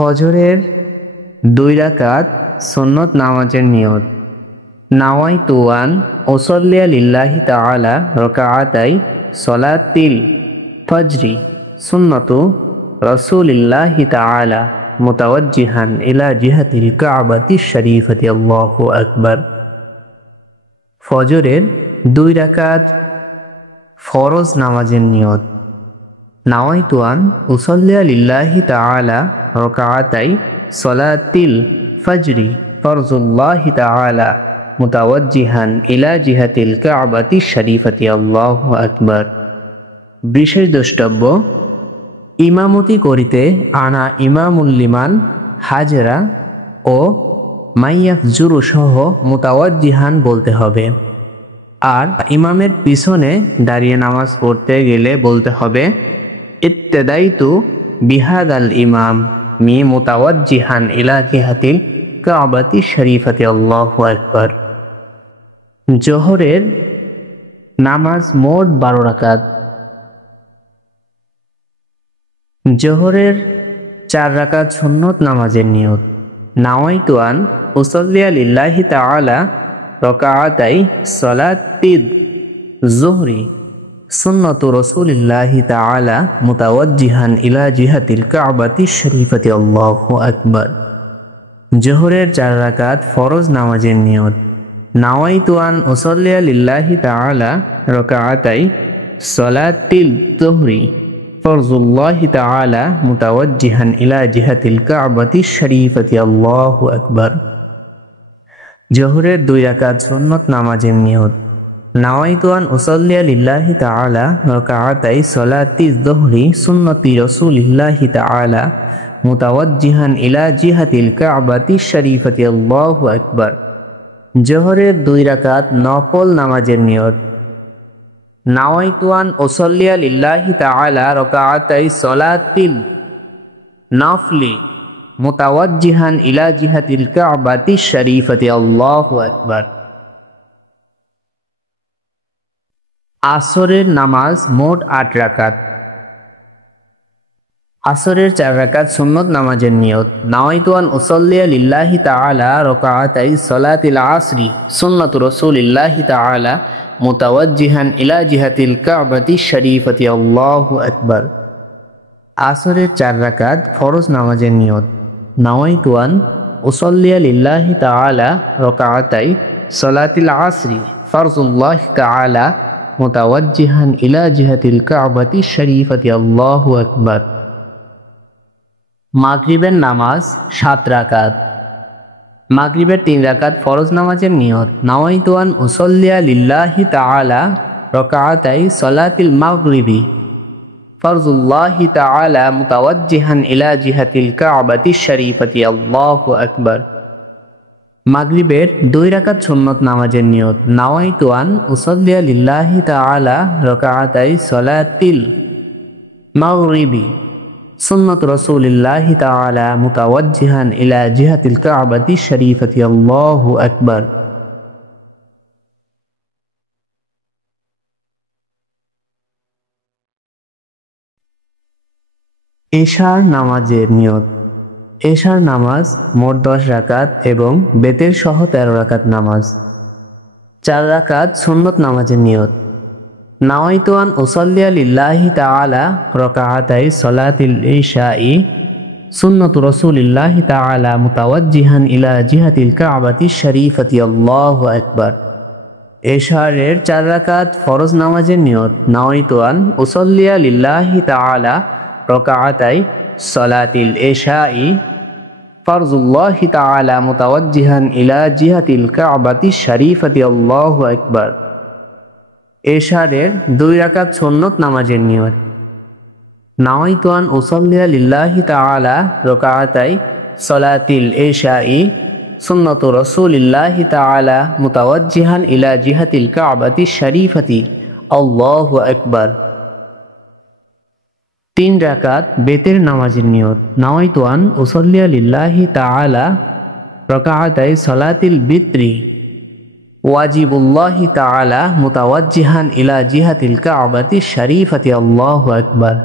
ফজরের 2 রাকাত সুন্নত নামাজের নিয়ত। নাওয়াইতু আন উসাল্লিয়া লিল্লাহি তাআলা রাকাআতাই সলাতিল ফজরি সুন্নতু রাসূলিল্লাহি তাআলা মুতাওয়াজ্জিহান ইলা জিহাতিল কাবাতি শরীফতি। আল্লাহু আকবার। ফজরের 2 রাকাত ফরজ নামাজের নিয়ত। নাওয়াইতু আন উসাল্লিয়া লিল্লাহি তাআলা রাকাআতাই সলাতিল ফজরি ফরজুল্লাহি তাআলা মুতাওয়াজ্জিহান ইলা জিহাতিল কাবাতি শরীফতি। আল্লাহু আকবার। বিশেষ দ্রষ্টব্য: ইমামতি করিতে আনা ইমামুল লিমান হাজরা ও মাইয়াফজুরু সহ মুতাওয়াজ্জিহান বলতে হবে। আর ইমামের পিছনে দাঁড়িয়ে নামাজ পড়তে গেলে বলতে হবে ইত্তাদাইতু বিহাদাল ইমাম মি মুতাওয়াজ্জিহান ইলা জিহাতিল কাবাতি শরীফতি। আল্লাহু আকবার। জোহরের নামাজ মোট 12 রাকাত। জোহরের 4 রাকাত সুন্নত নামাজের নিয়ত। নাওয়াইতু আন উসাল্লিয়া লিল্লাহি তাআলা রাকাআতাই সলাতিদ যুহরি সুন্নতু রাসূলিল্লাহি তাআলা মুতাওয়াজ্জিহান ইলা জিহাতিল কাবাতি শরীফতি। আল্লাহু আকবার। জোহরের 4 রাকাত ফরজ নামাজের নিয়ত। নাওয়াইতু আন উসাল্লিয়া লিল্লাহি তাআলা রাকাআতাই সলাতিল যুহরি ফরজুল্লাহি তাআলা মুতাওয়াজ্জিহান ইলা জিহাতিল কাবাতি শরীফতি। আল্লাহু আকবার। জোহরের 2 রাকাত সুন্নত নামাজের নিয়ত। নাওয়াইতু আন উসাল্লিয়া লিল্লাহি তাআলা রাকাআতাই সলাতিজ যুহরি সুন্নতি রাসূলিল্লাহি তাআলা মুতাওয়াজ্জিহান ইলা জিহাতিল কাবাতি শরীফতি। আল্লাহু আকবার। জোহরের 2 রাকাত নফল নামাজের নিয়ত। নাওয়াইতু আন উসাল্লিয়া লিল্লাহি তাআলা রাকাআতাই সলাতিল নাফলি মুতাওয়াজ্জিহান ইলা জিহাতিল কাবাতি শরীফতি। আল্লাহু আকবার। আসরের নামাজ মোট 8 রাকাত। আসরের 4 রাকাত সুন্নত নামাজের নিয়ত। নাওয়াইতু আন উসাল্লিয়া লিল্লাহি তাআলা রাকাআতাই সলাতিল আসরি সুন্নাতু রাসূলিল্লাহি তাআলা মুতাওয়াজ্জিহান ইলা জিহাতিল কাবাতি শরীফতি। আল্লাহু আকবার। আসরের 4 রাকাত ফরজ নামাজের নিয়ত। নাওয়াইতু আন উসাল্লিয়া লিল্লাহি তাআলা রাকাআতাই সলাতিল আসরি ফরজুল্লাহি তাআলা মুতাওয়াজ্জিহান ইলা জিহাতিল কাবাতি শরীফতি। আল্লাহু আকবার। মাগরিবের নামাজ 7 রাকাত। মাগরিবের 3 রাকাত ফরজ নামাজের নিয়ত। নাওয়াইতু আন উসাল্লিয়া লিল্লাহি তাআলা রাকাআতাই সলাতিল মাগরিবি ফরজুল্লাহি তাআলা মুতাওয়াজ্জিহান ইলা জিহাতিল কাবাতি শরীফতি। আল্লাহু আকবার। মাগরিবের 2 রাকাত সুন্নত নামাজের নিয়ত। নাওয়াইতু আন উসাল্লিয়া লিল্লাহি তাআলা রাকাআতাই সলাতিল মাগরিবি সুন্নাতু রাসূলিল্লাহি তাআলা মুতাওয়াজ্জিহান ইলা জিহাতিল কাবাতি শরীফতি। আল্লাহু আকবার। এশার নামাজের নিয়ত। এশার নামাজ মোট 10 রাকাত এবং বেতের সহ 13 রাকাত নামাজ। 4 রাকাত সুন্নত নামাজের নিয়ত। নাওয়াইতু আন উসাল্লিয়া লিল্লাহি তাআলা রাকাআতাই সলাতিল ইশাই সুন্নাতু রাসূলিল্লাহি তাআলা মুতাওয়াজ্জিহান ইলা জিহাতিল কাবাতি শরীফতি। আল্লাহু আকবার। এশারের 4 রাকাত ফরজ নামাজের নিয়ত। নাওয়াইতু আন উসাল্লিয়া লিল্লাহি তাআলা রাকাআতাই সলাতিল ইশাই ফরজুল্লাহি তাআলা মুতাওয়াজ্জিহান ইলা জিহাতিল কাবাতি শরীফতি। আল্লাহু আকবার। এশারের 2 রাকাত সুন্নত নামাজের নিয়ত। নাওয়াইতু আন উসাল্লিয়া লিল্লাহি তাআলা রাকাআতাই সলাতিল ইশাই সুন্নাতু রাসূলিল্লাহি তাআলা মুতাওয়াজ্জিহান ইলা জিহাতিল কাবাতি শরীফতি। আল্লাহু আকবার। 3 রাকাত বেতের নামাজের নিয়ত। নাওয়াইতু আন উসাল্লিয়া লিল্লাহি তাআলা রাকাআতাই সলাতিল বিত্রি ওয়াজিবুল্লাহি তাআলা মুতাওয়াজ্জিহান ইলা জিহাতিল কাবাতি শরীফতি। আল্লাহু আকবার।